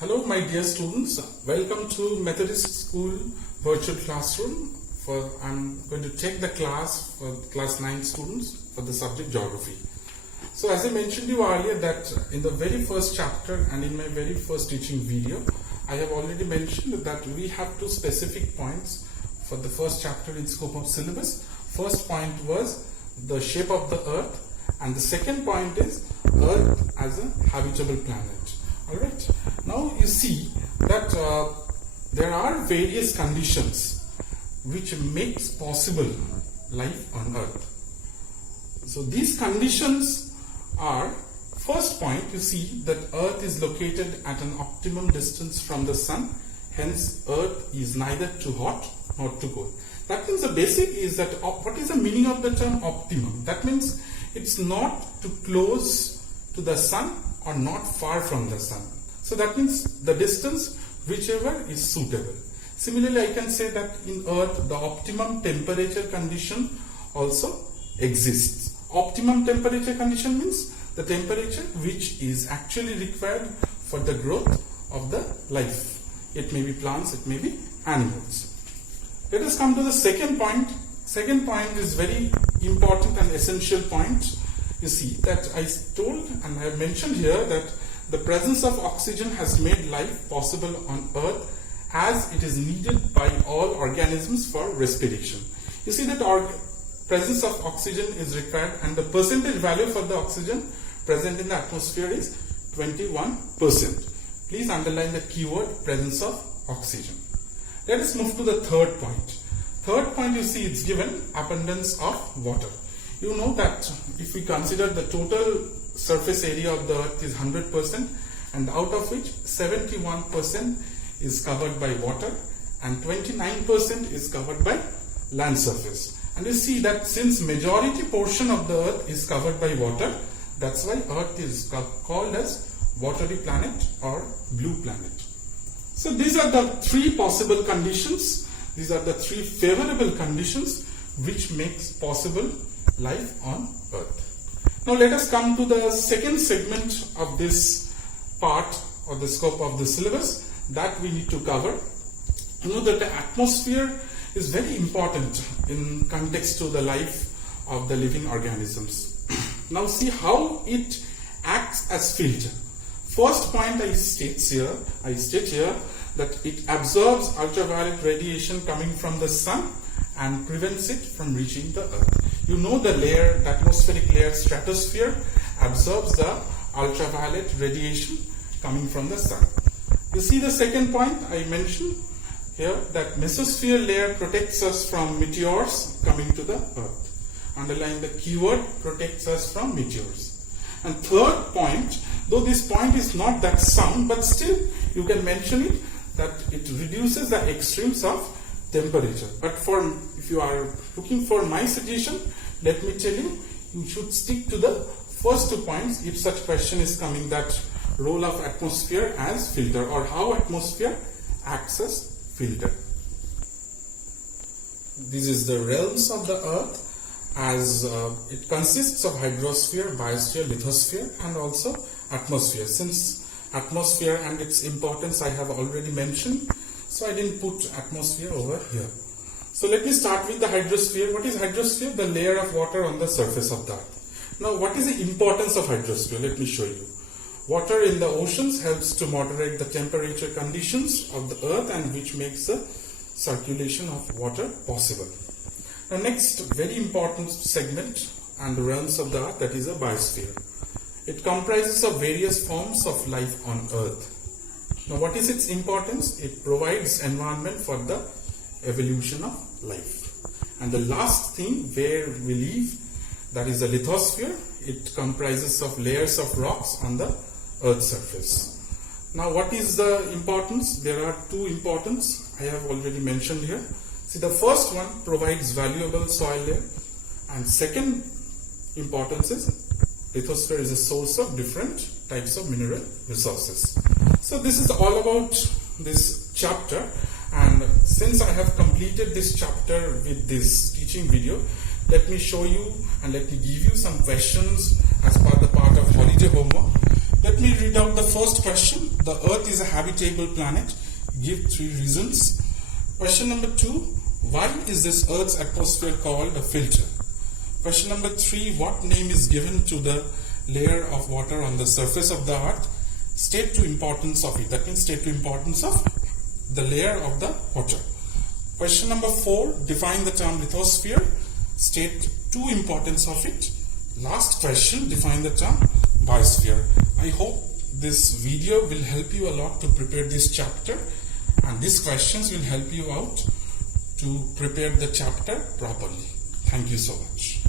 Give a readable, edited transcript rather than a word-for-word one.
Hello my dear students, welcome to Methodist School Virtual Classroom. I'm going to take the class for class 9 students for the subject Geography. So as I mentioned to you earlier that in the very first chapter and in my very first teaching video, I have already mentioned that we have two specific points for the first chapter in scope of syllabus. First point was the shape of the earth and the second point is earth as a habitable planet. Alright, now you see that there are various conditions which makes possible life on earth. So these conditions are, first point you see that earth is located at an optimum distance from the sun, hence earth is neither too hot nor too cold. That means the basic is that what is the meaning of the term optimum? That means it's not too close to the sun or not far from the sun. So that means the distance whichever is suitable. Similarly, I can say that in earth the optimum temperature condition also exists. Optimum temperature condition means the temperature which is actually required for the growth of the life. It may be plants, it may be animals. Let us come to the second point. Second point is very important and essential point. You see that I told and I have mentioned here that the presence of oxygen has made life possible on earth as it is needed by all organisms for respiration. You see that our presence of oxygen is required and the percentage value for the oxygen present in the atmosphere is 21%. Please underline the keyword presence of oxygen. Let us move to the third point. Third point, you see it's given abundance of water. You know that if we consider the total surface area of the earth is 100% and out of which 71% is covered by water and 29% is covered by land surface. And you see that since majority portion of the earth is covered by water, that's why earth is called as watery planet or blue planet. So these are the three possible conditions. These are the three favorable conditions which makes possible life on earth. Now let us come to the second segment of this part or the scope of the syllabus that we need to cover. You know that the atmosphere is very important in context to the life of the living organisms. Now see how it acts as filter. First point I state here that it absorbs ultraviolet radiation coming from the sun and prevents it from reaching the earth. You know the layer, the atmospheric layer stratosphere absorbs the ultraviolet radiation coming from the sun. You see the second point I mentioned here that mesosphere layer protects us from meteors coming to the earth. Underline the keyword protects us from meteors. And third point, though this point is not that sound, but still you can mention it that it reduces the extremes of temperature. But if you are looking for my suggestion, let me tell you, you should stick to the first 2 points if such question is coming, that role of atmosphere as filter or how atmosphere acts as filter. This is the realms of the earth as it consists of hydrosphere, biosphere, lithosphere and also atmosphere. Since atmosphere and its importance I have already mentioned, so I didn't put atmosphere over here. So let me start with the hydrosphere. What is hydrosphere? The layer of water on the surface of the earth. Now what is the importance of hydrosphere? Let me show you. Water in the oceans helps to moderate the temperature conditions of the earth and which makes the circulation of water possible. Now next very important segment and the realms of the earth, that is a biosphere. It comprises of various forms of life on earth. Now what is its importance? It provides environment for the evolution of life. And the last thing where we live, that is the lithosphere. It comprises of layers of rocks on the earth's surface. Now what is the importance? There are two importance I have already mentioned here. See, the first one provides valuable soil layer and second importance is lithosphere is a source of different types of mineral resources. So this is all about this chapter, and since I have completed this chapter with this teaching video, let me show you and let me give you some questions as part of holiday homework. Let me read out the first question. The Earth is a habitable planet. Give 3 reasons. Question number 2. Why is this Earth's atmosphere called a filter? Question number 3. What name is given to the layer of water on the surface of the Earth? State 2 importance of it. That means state 2 importance of the layer of the water. Question number 4. Define the term lithosphere. State 2 importance of it. Last question. Define the term biosphere. I hope this video will help you a lot to prepare this chapter, and these questions will help you out to prepare the chapter properly. Thank you so much.